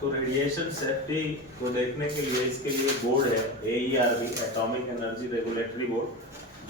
तो radiation safety को देखने के लिए इसके लिए बोर्ड है AERB, atomic energy regulatory board,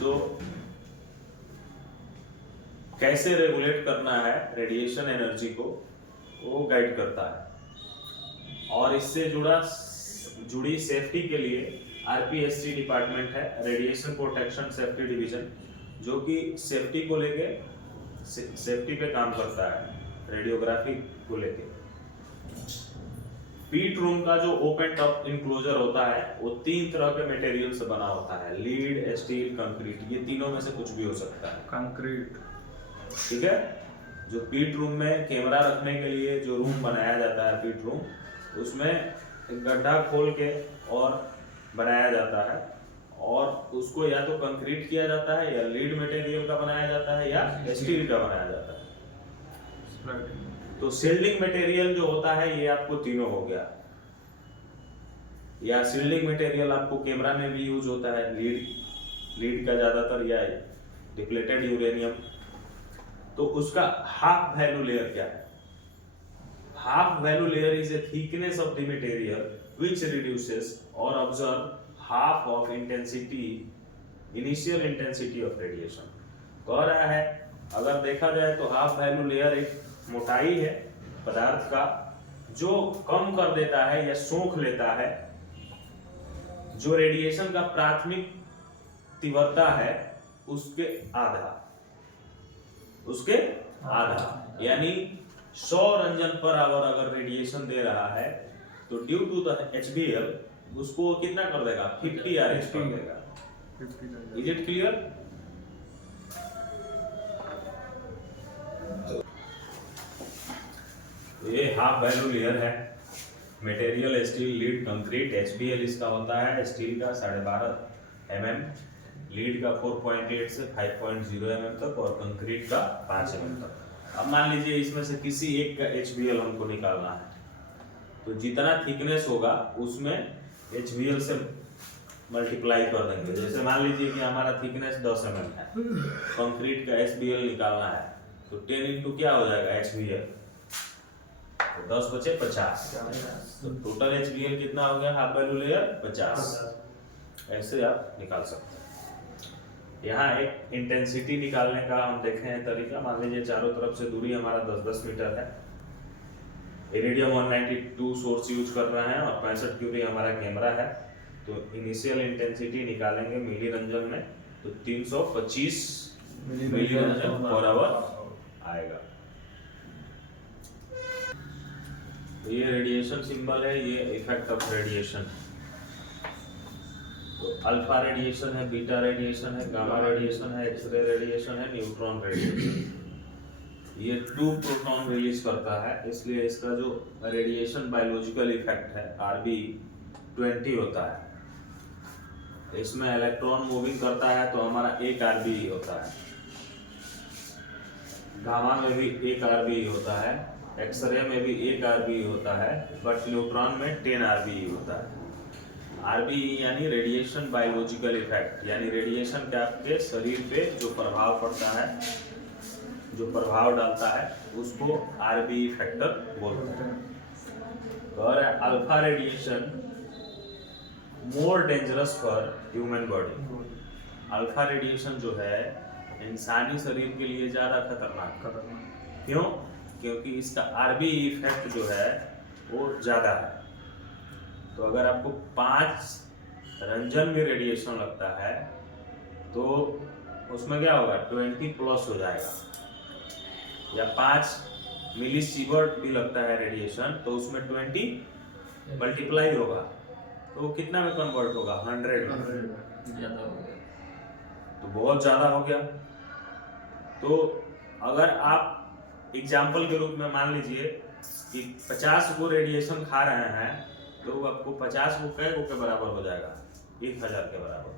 जो कैसे रेगुलेट करना है रेडिएशन एनर्जी को वो गाइड करता है। और इससे जुड़ी सेफ्टी के लिए RPSC डिपार्टमेंट है, रेडिएशन प्रोटेक्शन सेफ्टी डिवीजन, जो कि सेफ्टी को लेके सेफ्टी पे काम करता है, रेडियोग्राफी को लेके। पीट रूम का जो ओपन टॉप इनक्लोजर होता है वो 3 तरह के मटेरियल से बना होता है, लीड, स्टील, कंक्रीट। ये तीनों में से कुछ भी हो सकता है। कंक्रीट, ठीक है। जो पीट रूम में कैमरा रखने के लिए जो रूम बनाया जाता है पीट रूम, उसमें एक गड्ढा खोल के और बनाया जाता है, और उसको या तो कंक्रीट किया जाता है या लीड मटेरियल का बनाया जाता है या स्टील का बनाया जाता है। तो सील्डिंग मटेरियल जो होता है ये आपको तीनों हो गया, या सील्डिंग मटेरियल आपको कैमरा में भी यूज होता है, लीड का ज्यादातर, या डिप्लेटेड यूरेनियम। तो उसका हाफ वैल्यू लेयर क्या है? Half value layer is a thickness of the material which reduces और observe half of intensity, initial intensity of radiation. कह रहा है अगर देखा जाए तो हाफ वैल्यू लेयर एक मोटाई है पदार्थ का जो कम कर देता है या सोख लेता है जो रेडिएशन का प्राथमिक तीव्रता है उसके आधा, यानी 100 रंजन पर आवर अगर रेडिएशन दे रहा है तो ड्यू टू द HBl उसको कितना कर देगा? 50 RH कर देगा। Is it clear? ये हाफ वैल्यू लेयर है, material steel, lead, concrete. HBl इसका होता है स्टील का 12.5 mm, लीड का 4.8 से 5.0 mm तक, और कंक्रीट का 5 mm तक। अब मान लीजिए इसमें से किसी एक का HBl हमको निकालना है, तो जितना थिकनेस होगा उसमें HBl से मल्टीप्लाई कर देंगे। जैसे मान लीजिए कि हमारा थिकनेस 10 mm है, कंक्रीट का HBl निकालना है, तो 10 इंटू क्या हो जाएगा HBl, तो 10 बचे 50, तो टोटल HBl कितना हो गया हाफ वैल्यू लेयर? 50। ऐसे आप निकाल सकते हैं। यहाँ एक इंटेंसिटी निकालने का हम देखे हैं तरीका। मान लीजिए चारों तरफ से दूरी हमारा 10-10 मीटर है, इरिडियम 192 सोर्स यूज कर रहे हैं और 65 क्यूरी हमारा कैमरा है, तो इनिशियल इंटेंसिटी निकालेंगे मिली रंजन में, तो 325 मिली रंजन पर आवर आएगा। ये रेडिएशन सिंबल है, ये इफेक्ट ऑफ रेडिएशन। तो अल्फा रेडिएशन है, बीटा रेडिएशन है, गामा रेडिएशन है, एक्सरे रेडिएशन है, न्यूट्रॉन रेडिएशन। ये 2 प्रोटॉन रिलीज करता है, इसलिए इसका जो रेडिएशन बायोलॉजिकल इफेक्ट है RB20 होता है। इसमें इलेक्ट्रॉन मूविंग करता है तो हमारा 1 RB होता है, गामा में भी 1 RB होता है, एक्सरे में भी 1 RB होता है, बट न्यूट्रॉन में 10 RB होता है। RB यानी रेडिएशन बायोलॉजिकल इफेक्ट, यानी रेडिएशन के आपके शरीर पे जो प्रभाव पड़ता है, जो प्रभाव डालता है, उसको RB फैक्टर बोलते हैं। और alpha radiation more dangerous for human body. Alpha radiation जो है इंसानी शरीर के लिए ज्यादा खतरनाक। क्यों? क्योंकि इसका RB इफेक्ट जो है वो ज्यादा है। तो अगर आपको 5 रंजन में रेडिएशन लगता है तो उसमें क्या होगा? 20 प्लस हो जाएगा। या 5 मिलीसीवर्ट भी लगता है रेडिएशन तो उसमें 20 मल्टीप्लाई होगा, तो कितना में कन्वर्ट होगा? 100 में। ज्यादा हो गया, तो बहुत ज्यादा हो गया। तो अगर आप एग्जाम्पल के रूप में मान लीजिए कि 50 को रेडिएशन खा रहे हैं तो आपको 50 को कै के बराबर हो जाएगा? 1000 के बराबर।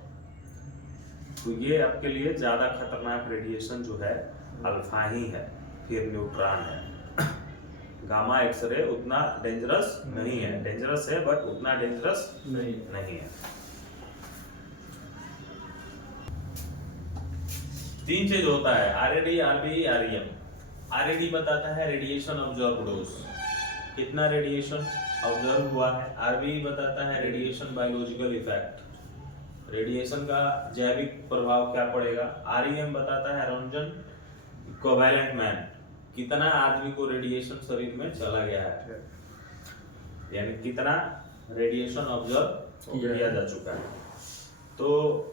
तो ये आपके लिए ज्यादा खतरनाक रेडिएशन जो है अल्फा ही है, फिर न्यूट्रॉन है। गामा एक्सरे उतना डेंजरस नहीं है, डेंजरस है बट उतना डेंजरस नहीं है। 3 चीज होता है, RAD, RBE, REM। RAD बताता है रेडिएशन ऑब्जर्व्ड डोज, कितना रेडिएशन ऑब्जर्व हुआ है। आरबीई बताता है रेडिएशन बायोलॉजिकल इफेक्ट, रेडिएशन का जैविक प्रभाव क्या पड़ेगा। आरईएम बताता है रोंजन कोवैलेंट मैन, कितना आदमी को रेडिएशन शरीर में चला गया है, यानी कितना रेडिएशन ऑब्जर्व किया जा चुका है। तो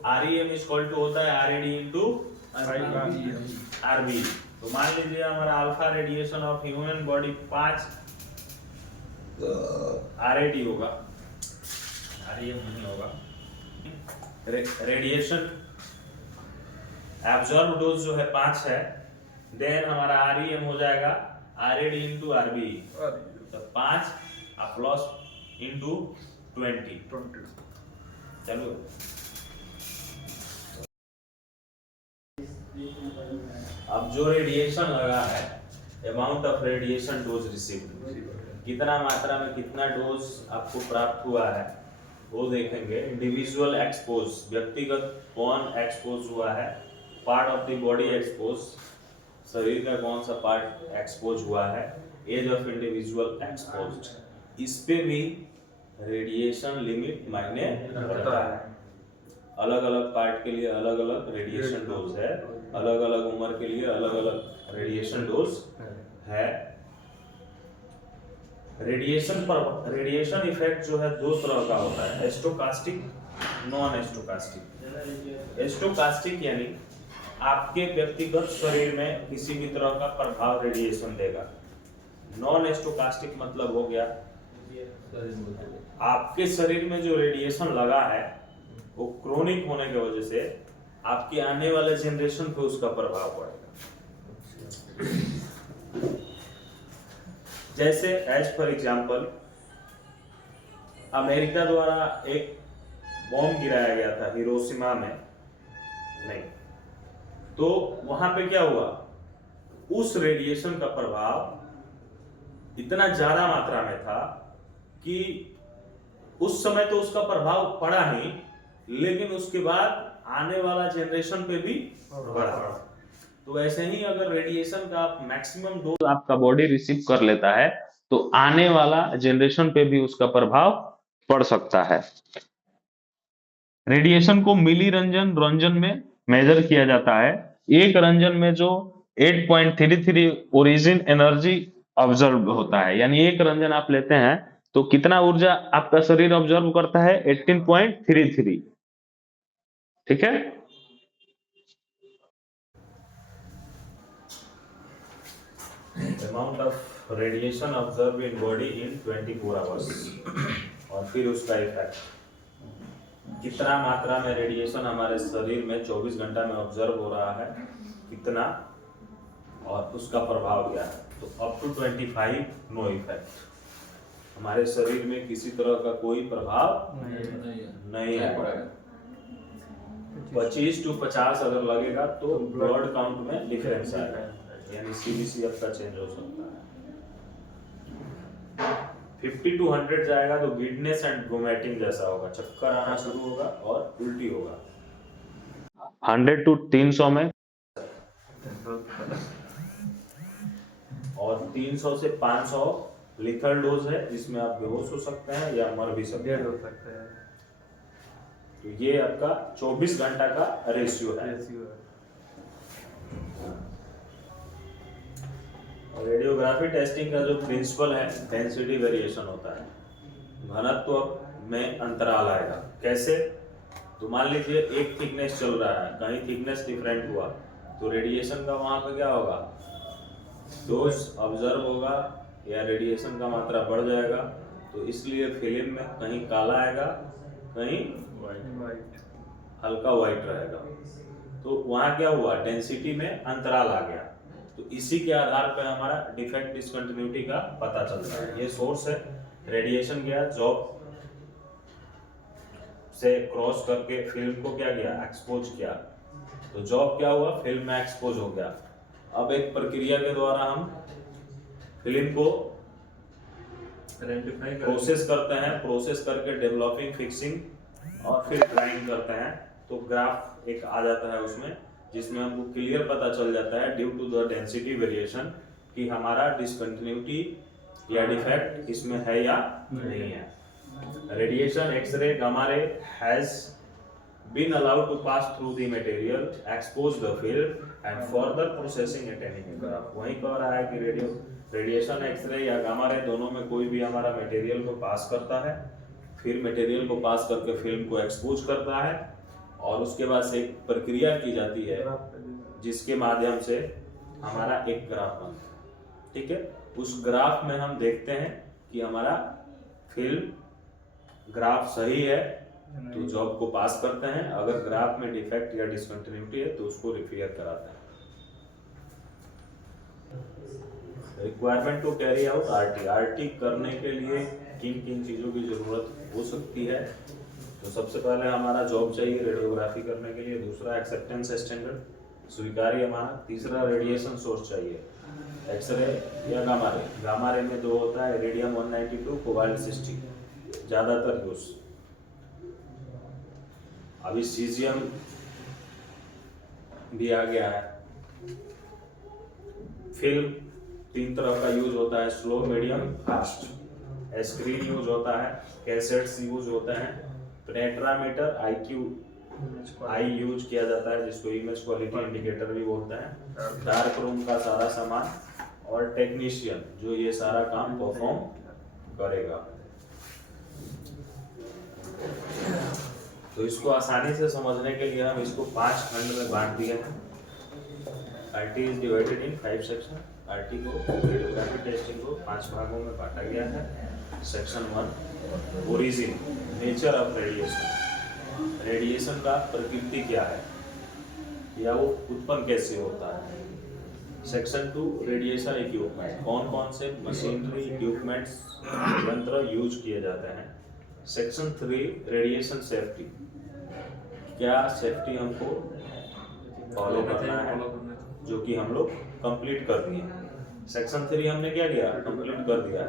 आरईएम इज इक्वल टू होता है आरएडी इनटू आरबी। तो मान लीजिए हमारा alpha radiation of human body 5 RAD होगा, आरईएम नहीं होगा। रेडिएशन एब्जॉर्ब डोज जो है 5 है, देन हमारा आरईएम हो जाएगा आरएडी इनटू आरबी। तो 5 प्लस इनटू 20। चलो अब जो रेडिएशन लगा है, amount of radiation dose received, कितना मात्रा में कितना डोज आपको प्राप्त हुआ है वो देखेंगे। इंडिविजुअल एक्सपोज, व्यक्तिगत कौन एक्सपोज हुआ है, part of the body expose, शरीर का कौन सा पार्ट एक्सपोज हुआ है, एज ऑफ इंडिविजुअल एक्सपोज्ड, इस पे भी रेडिएशन लिमिट मायने रखता है। अलग अलग पार्ट के लिए अलग अलग रेडिएशन डोज है, अलग अलग उम्र के लिए अलग अलग रेडिएशन डोज है। रेडिएशन इफेक्ट जो है दो तरह का होता है, एस्टोकास्टिक, नॉन एस्टोकास्टिक। एस्टोकास्टिक यानी आपके व्यक्तिगत शरीर में किसी भी तरह का प्रभाव रेडिएशन देगा। नॉन एस्टोकास्टिक मतलब हो गया आपके शरीर में जो रेडिएशन लगा है वो क्रोनिक होने की वजह से आपके आने वाले जनरेशन पे उसका प्रभाव पड़ेगा। जैसे एज फॉर एग्जाम्पल अमेरिका द्वारा एक बॉम्ब गिराया गया था हिरोशिमा में, नहीं, तो वहां पे क्या हुआ, उस रेडिएशन का प्रभाव इतना ज्यादा मात्रा में था कि उस समय तो उसका प्रभाव पड़ा ही, लेकिन उसके बाद आने वाला जनरेशन पे भी पड़ा। तो ऐसे ही अगर रेडिएशन का मैक्सिमम डोज आपका बॉडी रिसीव कर लेता है तो आने वाला जनरेशन पे भी उसका प्रभाव पड़ सकता है। रेडिएशन को मिली रंजन में मेजर किया जाता है। एक रंजन में जो 8.33 ओरिजिन एनर्जी ऑब्जर्व होता है, यानी एक रंजन आप लेते हैं तो कितना ऊर्जा आपका शरीर ऑब्जर्व करता है, 18.33। ठीक है। Amount of radiation observe in body in 24 hours, और फिर उसका इफेक्ट, कितना मात्रा में रेडिएशन हमारे शरीर में 24 घंटा में ऑब्जर्व हो रहा है, कितना, और उसका प्रभाव क्या है। तो अप टू 25 नो इफेक्ट, हमारे शरीर में किसी तरह का कोई प्रभाव नहीं है। 25 to 50 अगर लगेगा तो ब्लड काउंट में डिफरेंस आएगा, यानी सीबीसी आपका चेंज हो सकता है। 50 to 100 जाएगा तो गिडनेस एंड वोमिटिंग जैसा होगा, चक्कर आना शुरू होगा और उल्टी होगा। 100 to 300 में, और 300 से 500 लिथल डोज है, जिसमें आप बेहोश हो सकते हैं या मर भी सकते हैं। तो ये आपका 24 घंटा का रेशियो है। रेडियोग्राफी टेस्टिंग का जो प्रिंसिपल है, डेंसिटी वेरिएशन होता है, घनत्व में अंतराल आएगा। कैसे, तो मान लीजिए एक थिकनेस चल रहा है, कहीं थिकनेस डिफरेंट हुआ तो रेडिएशन का वहां पे क्या होगा, डोज ऑब्जर्व होगा या रेडिएशन का मात्रा बढ़ जाएगा। तो इसलिए फिल्म में कहीं काला आएगा, कहीं हल्का व्हाइट रहेगा। तो वहां क्या हुआ, डेंसिटी में अंतराल आ गया। तो इसी के आधार पर हमारा डिफेक्ट डिसकंटिन्यूटी का पता चलता है। ये सोर्स है, रेडिएशन गया, जॉब से क्रॉस करके फिल्म को क्या किया, एक्सपोज किया। तो जॉब क्या हुआ, फिल्म में एक्सपोज हो गया। अब एक प्रक्रिया के द्वारा हम फिल्म को प्रोसेस करते हैं, प्रोसेस करके डेवलपिंग, फिक्सिंग और फिर ड्राइंग करते हैं। तो ग्राफ एक आ जाता है उसमें, जिसमें हमको क्लियर पता चल जाता है due to the density variation कि हमारा डिसकंटिन्यूटी या डिफेक्ट इसमें है या नहीं है। Radiation x ray gamma ray has been allowed to pass through the material, expose the film and further processing at any graph। वही कह रहा है कि रेडिएशन एक्सरे या गामा रे दोनों में कोई भी हमारा मटेरियल को पास करता है, फिर मटेरियल को पास करके फिल्म को एक्सपोज करता है और उसके बाद एक प्रक्रिया की जाती है जिसके माध्यम से हमारा एक ग्राफ बनता है। ठीक है, उस ग्राफ में हम देखते हैं कि हमारा फिल्म ग्राफ सही है तो जॉब को पास करते हैं, अगर ग्राफ में डिफेक्ट या डिसकंटिन्यूटी है तो उसको रिपेयर कराते हैं। Requirement to carry out RT, RT करने के लिए किन किन चीज़ों की ज़रूरत हो सकती है। तो सबसे पहले हमारा जॉब चाहिए रेडियोग्राफी करने के लिए, दूसरा एक्सेप्टेंस स्टैंडर्ड स्वीकार्य मानक, तीसरा रेडिएशन सोर्स चाहिए, एक्सरे या गामा रे। गामा रे में दो होता है, रेडियम 192, कोबाल्ट 60 ज़्यादातर यूज। अभी सीजियम भी आ गया है। फिल्म तीन तरह का यूज होता है, slow, medium, fast. Screen use होता है, कैसेट्स यूज होते हैं, पेनेट्रामीटर आई यूज किया जाता है जिसको इमेज क्वालिटी इंडिकेटर भी बोलते हैं, डार्क रूम का सारा सामान और टेक्नीशियन जो ये सारा काम परफॉर्म करेगा। तो इसको आसानी से समझने के लिए हम इसको 5 खंड में बांट दिए हैं। RT is divided in 5 section. RT को रेडियोग्राफी टेस्टिंग को 5 भागों में बांटा गया है। Section 1 origin, nature of radiation, radiation का प्रकृति क्या है या वो उत्पन्न कैसे होता है। सेक्शन 2 रेडिएशन इक्विपमेंट, कौन कौन से मशीनरी इक्विपमेंट्स यंत्र यूज किए जाते हैं। सेक्शन 3 रेडिएशन सेफ्टी, क्या सेफ्टी हमको फॉलो करना है जो कि हम लोग कंप्लीट कर दिए। सेक्शन 3 हमने क्या किया, कंप्लीट कर दिया।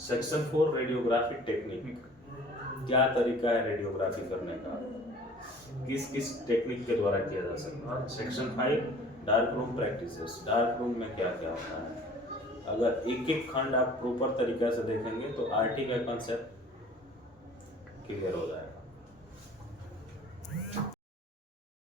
सेक्शन 4 रेडियोग्राफी टेक्निक, क्या तरीका है रेडियोग्राफी करने का, किस किस टेक्निक के द्वारा किया जा सकता है। Section 5 dark room practices, dark room में क्या क्या होता है। अगर एक एक खंड आप प्रॉपर तरीका से देखेंगे तो आरटी का कंसेप्ट क्लियर हो जाएगा।